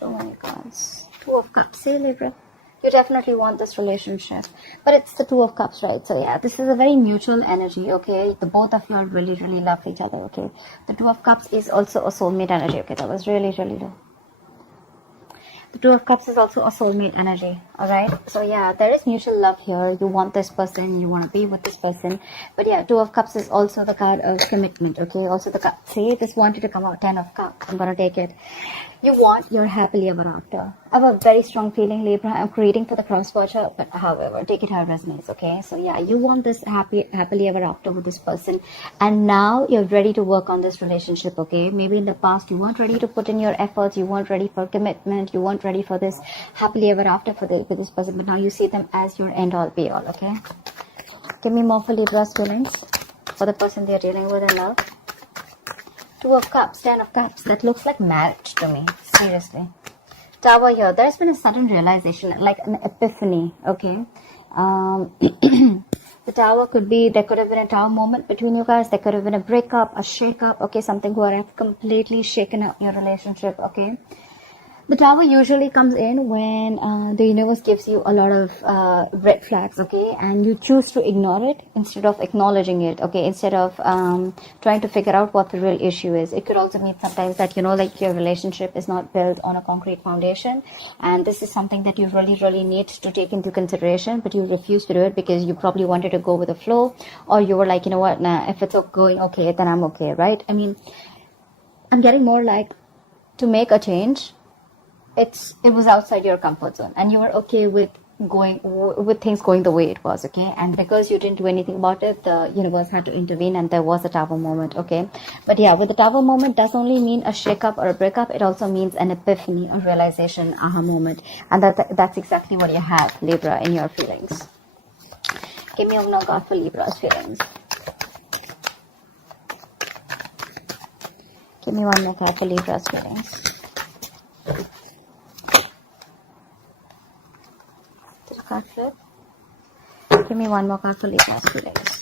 Oh my gosh. Two of Cups. See, Libra? You definitely want this relationship. But it's the Two of Cups, right? So yeah, this is a very mutual energy, okay? The both of you are really, really love each other, okay? The Two of Cups is also a soulmate energy, okay? That was really, really low. The Two of Cups is also a soulmate energy, alright? So yeah, there is mutual love here. You want this person, you want to be with this person. But yeah, Two of Cups is also the card of commitment, okay? Also the card, see, this wanted to come out, 10 of Cups. I'm going to take it. You want your happily ever after. I have a very strong feeling, Libra. I'm creating for the cross watcher, but however, take it how it resonates, okay? So yeah, you want this happily ever after with this person, and now you're ready to work on this relationship, okay? Maybe in the past you weren't ready to put in your efforts, you weren't ready for commitment, you weren't ready for this happily ever after for this person, but now you see them as your end all be all, okay? Give me more for Libra's feelings for the person they're dealing with in love. Two of Cups, 10 of Cups. That looks like marriage to me. Seriously. Tower here. There's been a sudden realization, like an epiphany. Okay. The Tower could be, there could have been a Tower moment between you guys. There could have been a breakup, a shake-up. Okay. Something where I've completely shaken up your relationship. Okay. The Tower usually comes in when the universe gives you a lot of red flags, okay, and you choose to ignore it instead of acknowledging it, okay, instead of trying to figure out what the real issue is. It could also mean sometimes that, you know, like your relationship is not built on a concrete foundation, and this is something that you really, really need to take into consideration, but you refuse to do it because you probably wanted to go with the flow, or you were like, you know what, nah, if it's going okay, then I'm okay, right? I mean, I'm getting more like to make a change. It was outside your comfort zone, and you were okay with things going the way it was, okay? And because you didn't do anything about it, the universe had to intervene, and there was a Tower moment, okay? But yeah, with the Tower moment does only mean a shake-up or a breakup. It also means an epiphany, a realization, aha moment, and that's exactly what you have, Libra, in your feelings. Give me one more card for Libra's feelings. Give me one more card for Libra's feelings. Card flip. Give me one more card for Libra's feelings.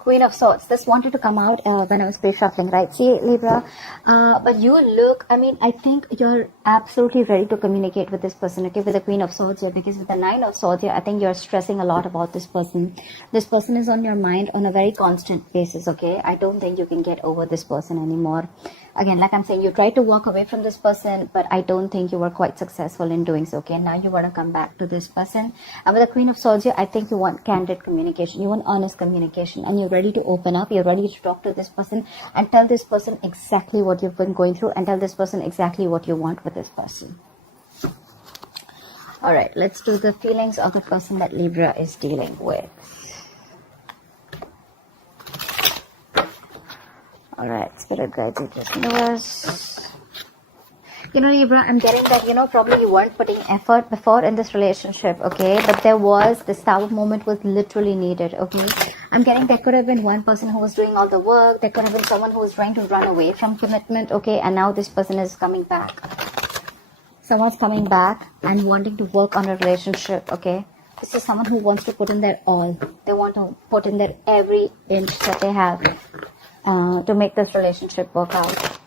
Queen of Swords. This wanted to come out when I was pre-shuffling, right? See, Libra, but you look, I mean, I think you're absolutely ready to communicate with this person, okay, with the Queen of Swords here, because with the Nine of Swords here, I think you're stressing a lot about this person. This person is on your mind on a very constant basis, okay? I don't think you can get over this person anymore. Again, like I'm saying, you tried to walk away from this person, but I don't think you were quite successful in doing so, okay? Now you want to come back to this person. And with the Queen of Swords here, I think you want candid communication. You want honest communication, and you're ready to open up. You're ready to talk to this person and tell this person exactly what you've been going through, and tell this person exactly what you want with this person. All right, let's do the feelings of the person that Libra is dealing with. All right, Spirit guides, you just know us. You know, Libra, I'm getting that, you know, probably you weren't putting effort before in this relationship, okay? But there was, this Tower moment was literally needed, okay? I'm getting there could have been one person who was doing all the work. There could have been someone who was trying to run away from commitment, okay? And now this person is coming back. Someone's coming back and wanting to work on a relationship, okay? This is someone who wants to put in their all. They want to put in their every inch that they have to make this relationship work out.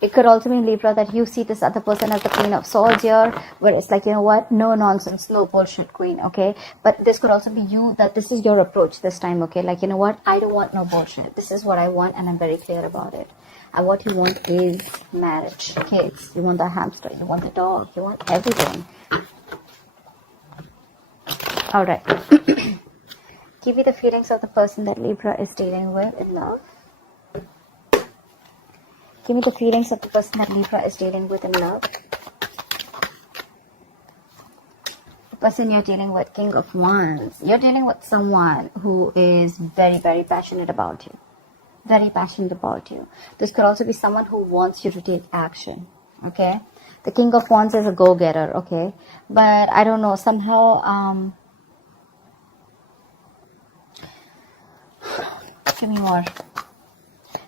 It could also mean, Libra, that you see this other person as the Queen of Swords here, where it's like, you know what, no nonsense, no bullshit queen, okay? But this could also be you, that this is your approach this time, okay? Like, you know what, I don't want no bullshit. This is what I want, and I'm very clear about it. And what you want is marriage, kids. You want the hamster, you want the dog, you want everything. All right. Give me the feelings of the person that Libra is dealing with in love. Give me the feelings of the person that Libra is dealing with in love. The person you're dealing with, King of Wands. You're dealing with someone who is very, very passionate about you. Very passionate about you. This could also be someone who wants you to take action. Okay? The King of Wands is a go-getter. Okay? But I don't know, somehow... give me more.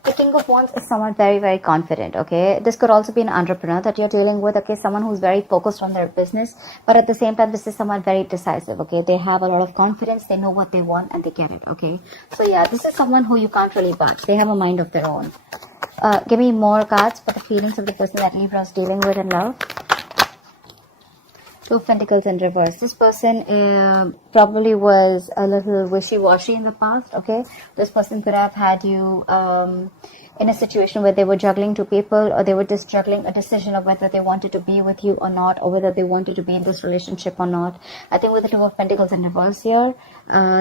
The King of Wands is someone very, very confident, okay? This could also be an entrepreneur that you're dealing with, okay? Someone who's very focused on their business, but at the same time, this is someone very decisive, okay? They have a lot of confidence, they know what they want, and they get it, okay? So yeah, this is someone who you can't really budge. They have a mind of their own. Give me more cards for the feelings of the person that Libra is dealing with in love. Two of Pentacles in reverse. This person probably was a little wishy-washy in the past, okay? This person could have had you in a situation where they were juggling two people, or they were just juggling a decision of whether they wanted to be with you or not, or whether they wanted to be in this relationship or not. I think with the Two of Pentacles in reverse here,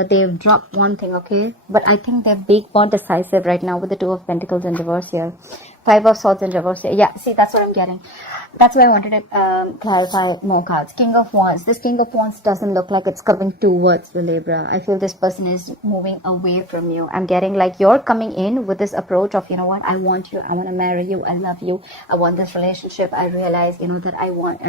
they've dropped one thing, okay? But I think they're big, more decisive right now with the Two of Pentacles in reverse here. Five of Swords in reverse here. Yeah, see, that's what I'm getting. That's why I wanted to clarify more cards. King of Wands. This King of Wands doesn't look like it's coming towards the Libra. I feel this person is moving away from you. I'm getting like you're coming in with this approach of, you know what, I want you, I want to marry you, I love you, I want this relationship. I realize, you know, that I want,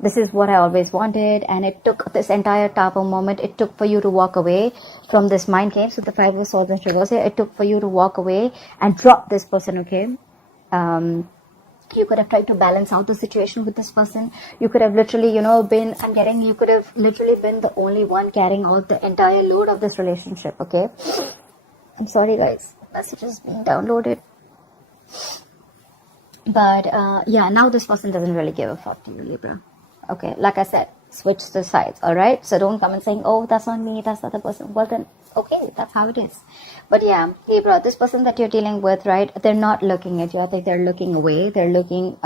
this is what I always wanted, and it took this entire Tower moment, it took for you to walk away from this mind games with the Five of Swords in reverse here. It took for you to walk away and drop this person, okay? You could have tried to balance out the situation with this person. You could have literally, you know, you could have literally been the only one carrying out the entire load of this relationship, okay? I'm sorry, guys. Message is being downloaded. But, yeah, now this person doesn't really give a fuck to you, Libra. Okay, like I said, switch the sides, alright? So don't come and saying, oh, that's not me, that's the other person. Well then, okay, that's how it is. But yeah, Libra, this person that you're dealing with, right, they're not looking at you. I think they're looking away. They're looking,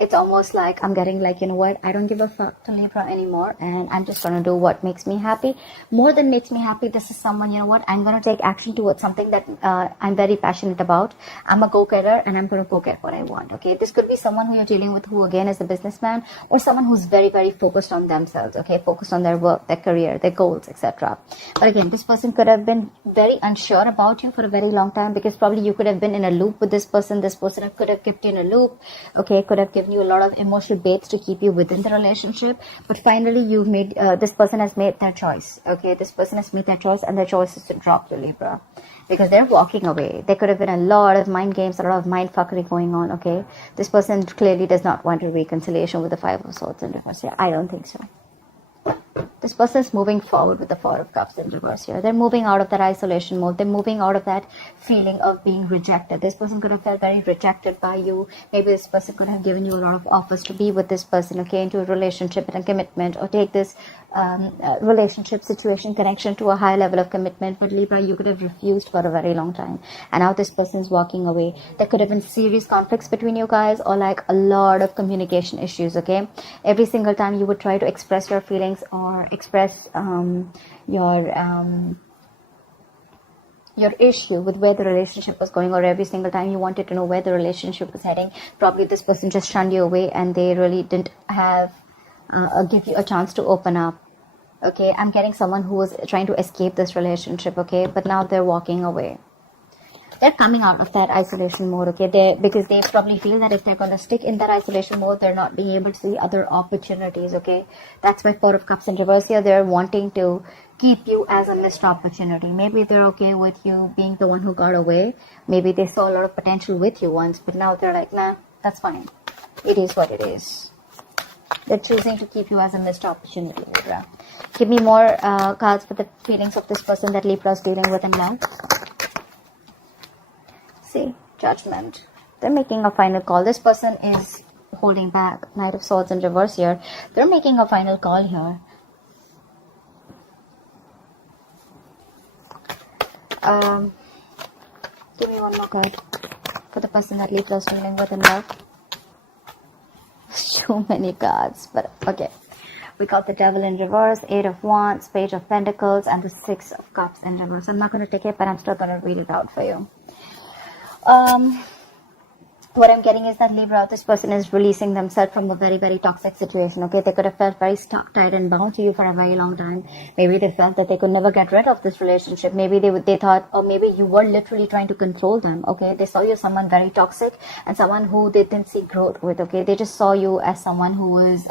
it's almost like I'm getting like, you know what, I don't give a fuck to Libra anymore, and I'm just going to do what makes me happy. More than makes me happy, this is someone, you know what, I'm going to take action towards something that I'm very passionate about. I'm a go-getter, and I'm going to go get what I want, okay? This could be someone who you're dealing with who, again, is a businessman, or someone who's very, very focused on themselves, okay? Focused on their work, their career, their goals, etc. But again, this person could have been very unsure about you for a very long time, because probably you could have been in a loop with this person. This person could have kept you in a loop, okay? Could have given you a lot of emotional baits to keep you within the relationship. But finally, you've made, this person has made their choice, okay? This person has made their choice, and their choice is to drop the Libra, because they're walking away. There could have been a lot of mind games, a lot of mind fuckery going on, okay? This person clearly does not want a reconciliation with the Five of Swords in reverse here. I don't think so. This person is moving forward with the Four of Cups in reverse here. They're moving out of that isolation mode. They're moving out of that feeling of being rejected. This person could have felt very rejected by you. Maybe this person could have given you a lot of offers to be with this person, okay, into a relationship and a commitment, or take this relationship situation connection to a high level of commitment. But Libra, you could have refused for a very long time, and now this person is walking away. There could have been serious conflicts between you guys, or like a lot of communication issues, okay? Every single time you would try to express your feelings or express your issue with where the relationship was going, or every single time you wanted to know where the relationship was heading, probably this person just shunned you away, and they really didn't have give you a chance to open up, okay? I'm getting someone who was trying to escape this relationship, okay? But now they're walking away. They're coming out of that isolation mode, okay? Because they probably feel that if they're going to stick in that isolation mode, they're not being able to see other opportunities, okay? That's why Four of Cups in reverse here. They're wanting to keep you as a missed opportunity. Maybe they're okay with you being the one who got away. Maybe they saw a lot of potential with you once, but now they're like, nah, that's fine. It is what it is. They're choosing to keep you as a missed opportunity, Libra. Give me more cards for the feelings of this person that Libra is dealing with in love. See, Judgment. They're making a final call. This person is holding back. Knight of Swords in reverse here. They're making a final call here. Give me one more card for the person that Libra is dealing with in love. So many cards, but okay. We got the Devil in reverse, Eight of Wands, Page of Pentacles, and the Six of Cups in reverse. I'm not going to take it, but I'm still going to read it out for you. what I'm getting is that Libra, this person is releasing themselves from a very, very toxic situation. Okay, they could have felt very stuck, tied, and bound to you for a very long time. Maybe they felt that they could never get rid of this relationship. Maybe they thought, or maybe you were literally trying to control them. Okay, they saw you as someone very toxic and someone who they didn't see growth with. Okay, they just saw you as someone who was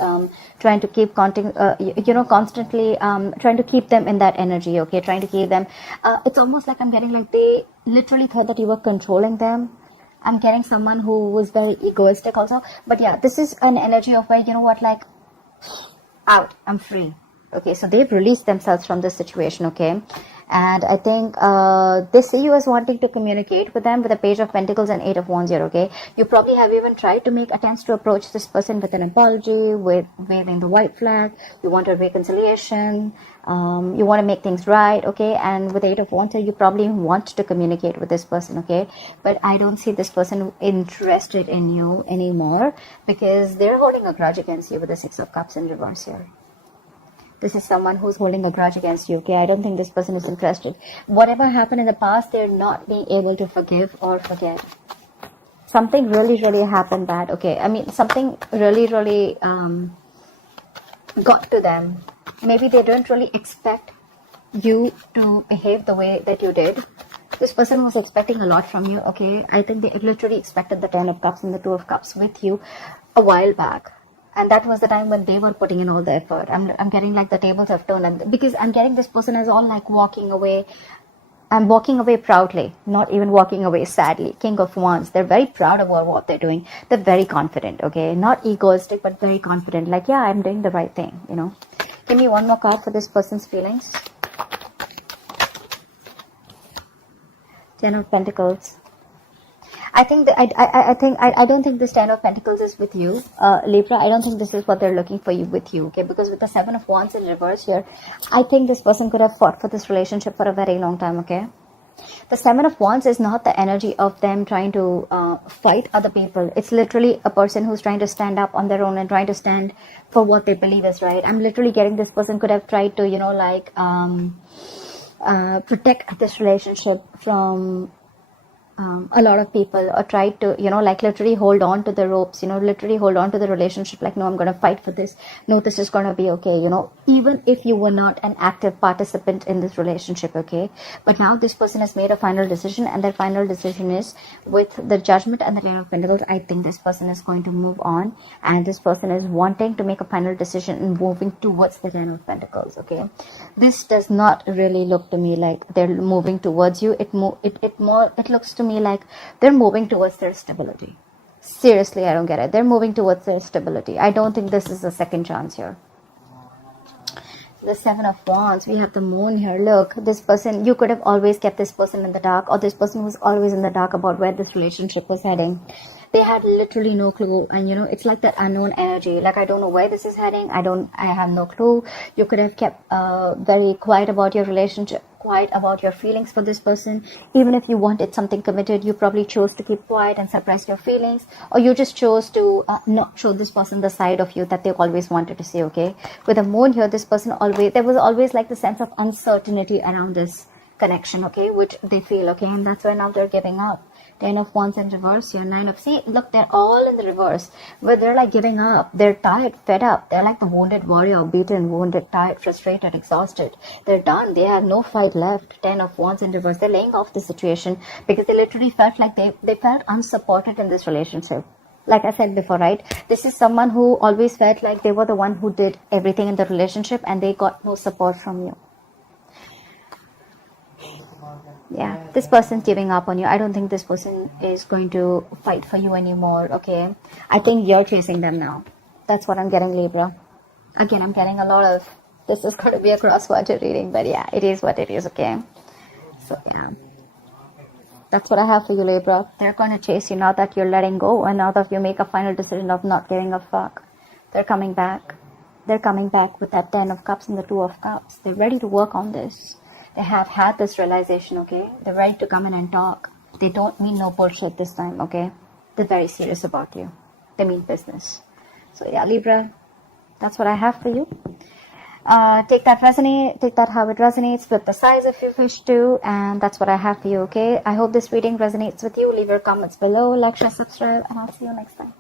trying to keep constantly trying to keep them in that energy. Okay, trying to keep them. It's almost like I'm getting like they literally thought that you were controlling them. I'm getting someone who was very egoistic also. But yeah, this is an energy of where, you know what, like, out, I'm free. Okay, so they've released themselves from this situation, okay? And I think they see you as wanting to communicate with them with a Page of Pentacles and Eight of Wands here, okay? You probably have even tried to make attempts to approach this person with an apology, with waving the white flag. You want a reconciliation. You want to make things right, okay? And with Eight of Wands here, you probably want to communicate with this person, okay? But I don't see this person interested in you anymore because they're holding a grudge against you with the Six of Cups in reverse here. This is someone who's holding a grudge against you, okay? I don't think this person is interested. Whatever happened in the past, they're not being able to forgive or forget. Something really, really happened bad, okay? I mean, something really, really got to them. Maybe they don't really expect you to behave the way that you did. This person was expecting a lot from you, okay? I think they literally expected the Ten of Cups and the Two of Cups with you a while back. And that was the time when they were putting in all the effort. I'm getting like the tables have turned, and because I'm getting this person as all like walking away. I'm walking away proudly, not even walking away sadly. King of Wands, they're very proud about what they're doing. They're very confident, okay? Not egoistic, but very confident. Like, yeah, I'm doing the right thing, you know? Give me one more card for this person's feelings. Ten of Pentacles. I don't think this Ten of Pentacles is with you, Libra. I don't think this is what they're looking for you with you, okay? Because with the Seven of Wands in reverse here, I think this person could have fought for this relationship for a very long time, okay? The Seven of Wands is not the energy of them trying to fight other people. It's literally a person who's trying to stand up on their own and trying to stand for what they believe is right. I'm literally getting this person could have tried to, you know, like protect this relationship from a lot of people, or try to, you know, like literally hold on to the ropes, you know, literally hold on to the relationship, like, no, I'm going to fight for this, no, this is going to be okay, you know, even if you were not an active participant in this relationship, okay? But now this person has made a final decision, and their final decision is with the Judgment and the Ten of Pentacles. I think this person is going to move on, and this person is wanting to make a final decision and moving towards the Ten of Pentacles, okay? This does not really look to me like they're moving towards you. It looks to me like they're moving towards their stability. Seriously, I don't get it. They're moving towards their stability. I don't think this is a second chance here. The Seven of Wands, we have the Moon here. Look, this person, you could have always kept this person in the dark, or this person was always in the dark about where this relationship was heading. They had literally no clue, and you know, it's like that unknown energy, like, I don't know where this is heading, I have no clue. You could have kept very quiet about your relationship, quiet about your feelings for this person. Even if you wanted something committed, you probably chose to keep quiet and suppress your feelings, or you just chose to not show this person the side of you that they always wanted to see, okay? With the Moon here, this person there was always like the sense of uncertainty around this connection, okay, which they feel, okay, and that's why now they're giving up. Ten of Wands in reverse here, Nine of, see, look, they're all in the reverse, where they're like giving up. They're tired, fed up. They're like the wounded warrior, beaten, wounded, tired, frustrated, exhausted. They're done. They have no fight left. Ten of Wands in reverse. They're laying off the situation because they literally felt like they felt unsupported in this relationship. Like I said before, right? This is someone who always felt like they were the one who did everything in the relationship, and they got no support from you. Yeah, this person's giving up on you. I don't think this person is going to fight for you anymore, okay? I think you're chasing them now. That's what I'm getting, Libra. Again, I'm getting a lot of, this is going to be a cross-worded reading, but yeah, it is what it is, okay? So yeah, that's what I have for you, Libra. They're going to chase you now that you're letting go, and now that you make a final decision of not giving a fuck. They're coming back. They're coming back with that Ten of Cups and the Two of Cups. They're ready to work on this. They have had this realization, okay? They're ready to come in and talk. They don't mean no bullshit this time, okay? They're very serious about you. They mean business. So yeah, Libra, that's what I have for you. Take that how it resonates, split the size if you wish to, and that's what I have for you. Okay, I hope this reading resonates with you. Leave your comments below, like, share, subscribe, and I'll see you next time.